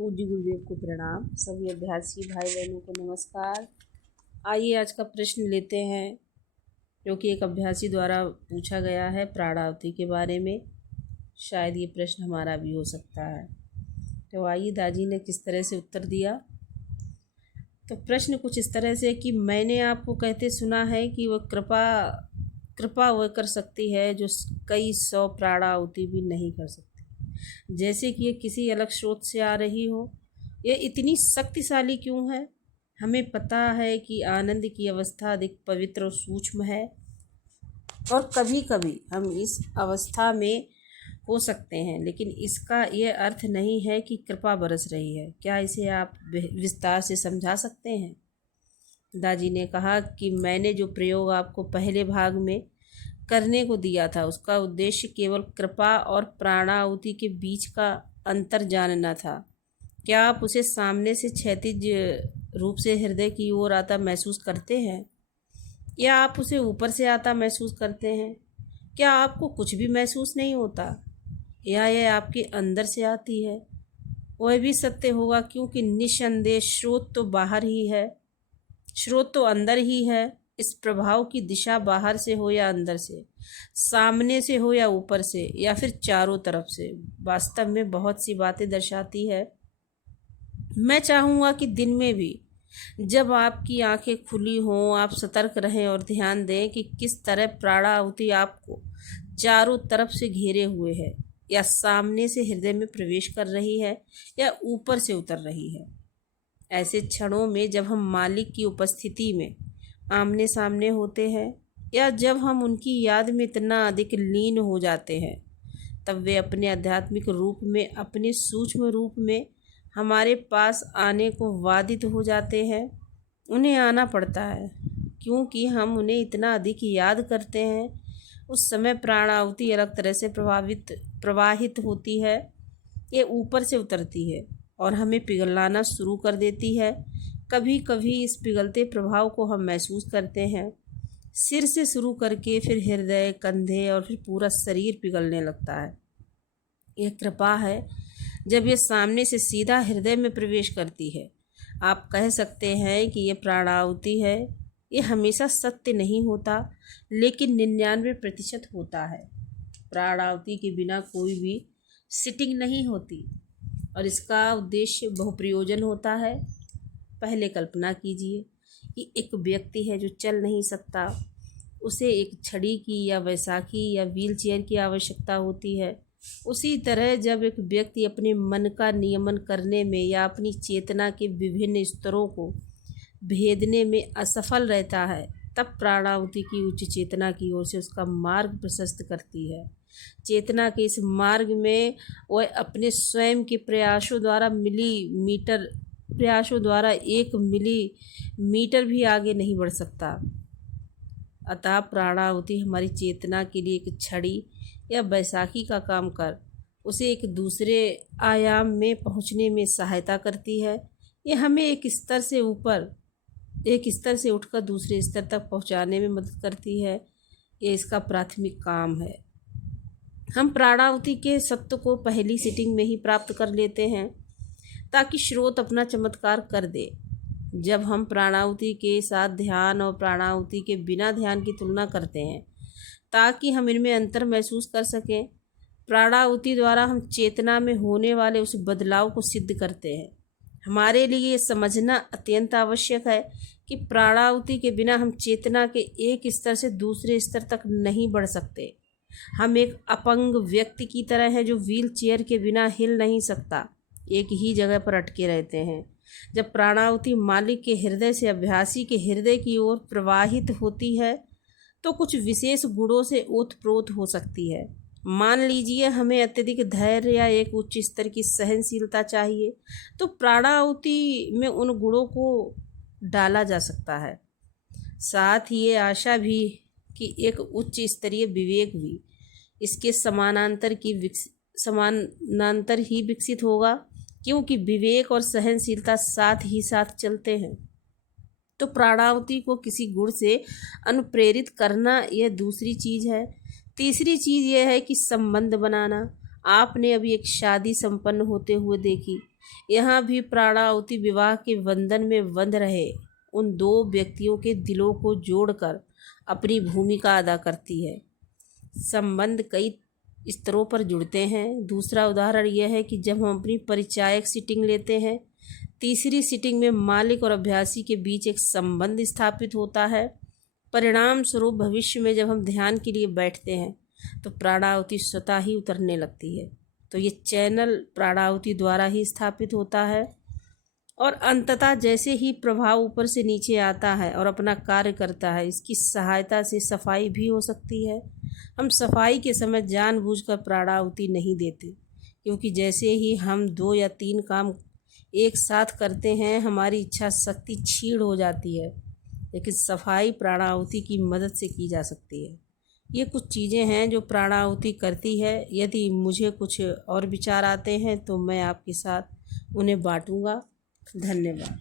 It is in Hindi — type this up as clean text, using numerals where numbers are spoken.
पूज्य गुरुदेव को प्रणाम। सभी अभ्यासी भाई बहनों को नमस्कार। आइए आज का प्रश्न लेते हैं जो कि एक अभ्यासी द्वारा पूछा गया है प्राणाहुति के बारे में। शायद ये प्रश्न हमारा भी हो सकता है। तो आइए दादी ने किस तरह से उत्तर दिया। तो प्रश्न कुछ इस तरह से कि मैंने आपको कहते सुना है कि वह कृपा वह कर सकती है जो कई 100 प्राणाहुति भी नहीं कर सकती। जैसे कि ये किसी अलग स्रोत से आ रही हो। ये इतनी शक्तिशाली क्यों है? हमें पता है कि आनंद की अवस्था अधिक पवित्र और सूक्ष्म है और कभी कभी हम इस अवस्था में हो सकते हैं, लेकिन इसका यह अर्थ नहीं है कि कृपा बरस रही है। क्या इसे आप विस्तार से समझा सकते हैं? दादी ने कहा कि मैंने जो प्रयोग आपको पहले भाग में करने को दिया था उसका उद्देश्य केवल कृपा और प्राणाहुति के बीच का अंतर जानना था। क्या आप उसे सामने से क्षैतिज रूप से हृदय की ओर आता महसूस करते हैं या आप उसे ऊपर से आता महसूस करते हैं? क्या आपको कुछ भी महसूस नहीं होता या यह आपके अंदर से आती है? वह भी सत्य होगा क्योंकि निस्संदेह स्रोत तो बाहर ही है, स्रोत तो अंदर ही है। इस प्रभाव की दिशा बाहर से हो या अंदर से, सामने से हो या ऊपर से या फिर चारों तरफ से, वास्तव में बहुत सी बातें दर्शाती है। मैं चाहूँगा कि दिन में भी जब आपकी आंखें खुली हों आप सतर्क रहें और ध्यान दें कि किस तरह प्राणाहुति आपको चारों तरफ से घेरे हुए है, या सामने से हृदय में प्रवेश कर रही है या ऊपर से उतर रही है। ऐसे क्षणों में जब हम मालिक की उपस्थिति में आमने सामने होते हैं या जब हम उनकी याद में इतना अधिक लीन हो जाते हैं, तब वे अपने आध्यात्मिक रूप में, अपने सूक्ष्म रूप में हमारे पास आने को बाधित हो जाते हैं। उन्हें आना पड़ता है क्योंकि हम उन्हें इतना अधिक याद करते हैं। उस समय प्राणाहुति अलग तरह से प्रवाहित होती है। ये ऊपर से उतरती है और हमें पिघलाना शुरू कर देती है। कभी कभी इस पिघलते प्रभाव को हम महसूस करते हैं, सिर से शुरू करके फिर हृदय, कंधे और फिर पूरा शरीर पिघलने लगता है। यह कृपा है जब यह सामने से सीधा हृदय में प्रवेश करती है। आप कह सकते हैं कि यह प्राणाहुति है। यह हमेशा सत्य नहीं होता, लेकिन 99% होता है। प्राणाहुति के बिना कोई भी सिटिंग नहीं होती और इसका उद्देश्य बहुप्रयोजन होता है। पहले कल्पना कीजिए कि एक व्यक्ति है जो चल नहीं सकता, उसे एक छड़ी की या बैसाखी या व्हील चेयर की आवश्यकता होती है। उसी तरह जब एक व्यक्ति अपने मन का नियमन करने में या अपनी चेतना के विभिन्न स्तरों को भेदने में असफल रहता है, तब प्राणाहुति की उच्च चेतना की ओर से उसका मार्ग प्रशस्त करती है। चेतना के इस मार्ग में वह अपने स्वयं के प्रयासों द्वारा 1 मिलीमीटर भी आगे नहीं बढ़ सकता। अतः प्राणाहुति हमारी चेतना के लिए एक छड़ी या बैसाखी का काम कर उसे एक दूसरे आयाम में पहुंचने में सहायता करती है। यह हमें एक स्तर से उठकर दूसरे स्तर तक पहुंचाने में मदद करती है। ये इसका प्राथमिक काम है। हम प्राणाहुति के सत्य को पहली सिटिंग में ही प्राप्त कर लेते हैं ताकि स्रोत अपना चमत्कार कर दे। जब हम प्राणाहुति के साथ ध्यान और प्राणाहुति के बिना ध्यान की तुलना करते हैं ताकि हम इनमें अंतर महसूस कर सकें, प्राणाहुति द्वारा हम चेतना में होने वाले उस बदलाव को सिद्ध करते हैं। हमारे लिए ये समझना अत्यंत आवश्यक है कि प्राणाहुति के बिना हम चेतना के एक स्तर से दूसरे स्तर तक नहीं बढ़ सकते। हम एक अपंग व्यक्ति की तरह हैं जो व्हील चेयर के बिना हिल नहीं सकता, एक ही जगह पर अटके रहते हैं। जब प्राणाहुति मालिक के हृदय से अभ्यासी के हृदय की ओर प्रवाहित होती है तो कुछ विशेष गुणों से ओतप्रोत हो सकती है। मान लीजिए हमें अत्यधिक धैर्य या एक उच्च स्तर की सहनशीलता चाहिए, तो प्राणाहुति में उन गुणों को डाला जा सकता है। साथ ही ये आशा भी कि एक उच्च स्तरीय विवेक भी इसके समानांतर ही विकसित होगा, क्योंकि विवेक और सहनशीलता साथ ही साथ चलते हैं। तो प्राणाहुति को किसी गुण से अनुप्रेरित करना यह दूसरी चीज़ है। तीसरी चीज़ यह है कि संबंध बनाना। आपने अभी एक शादी संपन्न होते हुए देखी। यहाँ भी प्राणाहुति विवाह के बंधन में बंध रहे उन दो व्यक्तियों के दिलों को जोड़कर अपनी भूमिका अदा करती है। संबंध कई स्तरों पर जुड़ते हैं। दूसरा उदाहरण यह है कि जब हम अपनी परिचायक सीटिंग लेते हैं, तीसरी सीटिंग में मालिक और अभ्यासी के बीच एक संबंध स्थापित होता है। परिणाम स्वरूप भविष्य में जब हम ध्यान के लिए बैठते हैं तो प्राणाहुति स्वतः ही उतरने लगती है। तो ये चैनल प्राणाहुति द्वारा ही स्थापित होता है और अंततः जैसे ही प्रभाव ऊपर से नीचे आता है और अपना कार्य करता है, इसकी सहायता से सफाई भी हो सकती है। हम सफाई के समय जानबूझकर प्राणाहुति नहीं देते, क्योंकि जैसे ही हम 2 या 3 काम एक साथ करते हैं हमारी इच्छा शक्ति क्षीण हो जाती है, लेकिन सफाई प्राणाहुति की मदद से की जा सकती है। ये कुछ चीज़ें हैं जो प्राणाहुति करती है। यदि मुझे कुछ और विचार आते हैं तो मैं आपके साथ उन्हें बांटूंगा। धन्यवाद।